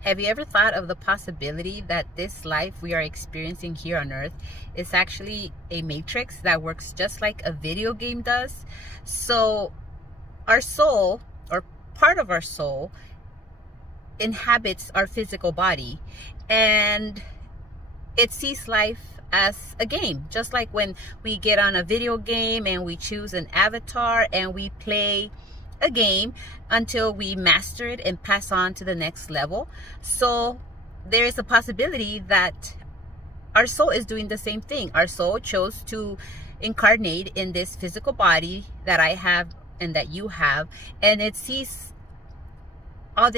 Have you ever thought of the possibility that this life we are experiencing here on earth is actually a matrix that works just like a video game does? So our soul, or part of our soul, inhabits our physical body, and it sees life as a game, just like when we get on a video game and we choose an avatar and we play a game until we master it and pass on to the next level. So there is a possibility that our soul is doing the same thing. Our soul chose to incarnate in this physical body that I have and that you have, and it sees all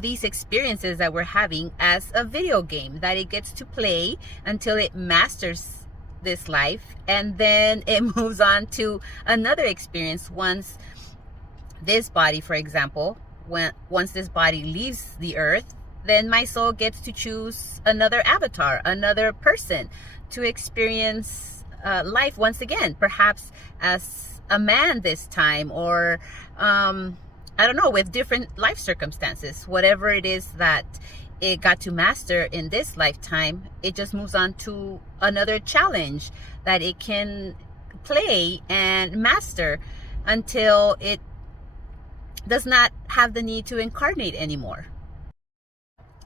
these experiences that we're having as a video game that it gets to play until it masters this life, and then it moves on to another experience. Once this body, for example, once this body leaves the earth, then my soul gets to choose another avatar, another person, to experience life once again, perhaps as a man this time, or I don't know, with different life circumstances. Whatever it is that it got to master in this lifetime, it just moves on to another challenge that it can play and master until it does not have the need to incarnate anymore.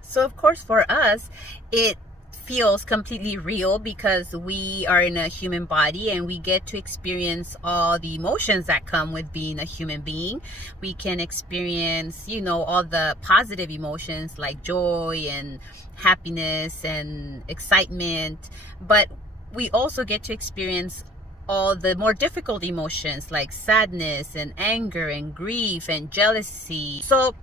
So of course for us, it feels completely real because we are in a human body and we get to experience all the emotions that come with being a human being. We can experience, all the positive emotions like joy and happiness and excitement, but we also get to experience all the more difficult emotions like sadness and anger and grief and jealousy. So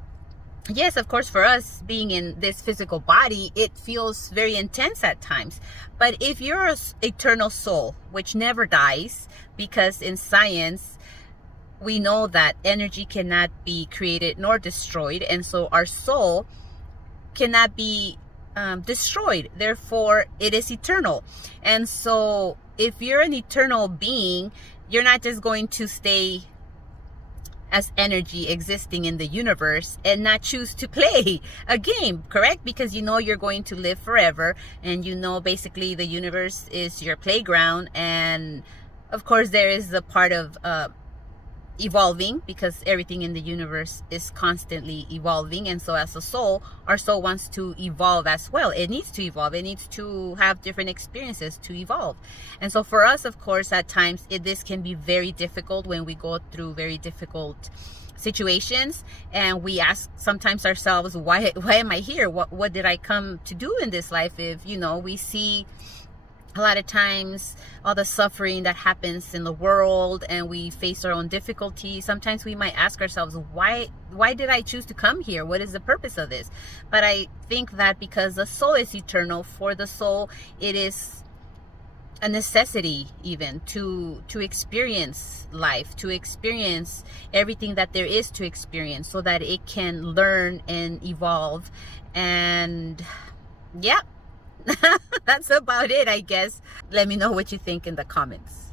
yes, of course, for us being in this physical body, it feels very intense at times. But if you're an eternal soul, which never dies, because in science, we know that energy cannot be created nor destroyed. And so our soul cannot be destroyed. Therefore, it is eternal. And so if you're an eternal being, you're not just going to stay as energy existing in the universe and not choose to play a game, correct? Because you're going to live forever, and basically the universe is your playground. And of course there is the part of evolving, because everything in the universe is constantly evolving. And so as a soul, our soul wants to evolve as well. It needs to evolve. It needs to have different experiences to evolve. And so for us, of course, at times this can be very difficult when we go through very difficult situations, and we ask sometimes ourselves, why am I here? What did I come to do in this life? If we see a lot of times all the suffering that happens in the world and we face our own difficulties, sometimes we might ask ourselves, why did I choose to come here? What is the purpose of this? But I think that because the soul is eternal, for the soul it is a necessity even to experience life, to experience everything that there is to experience, so that it can learn and evolve. And yeah, that's about it, I guess. Let me know what you think in the comments.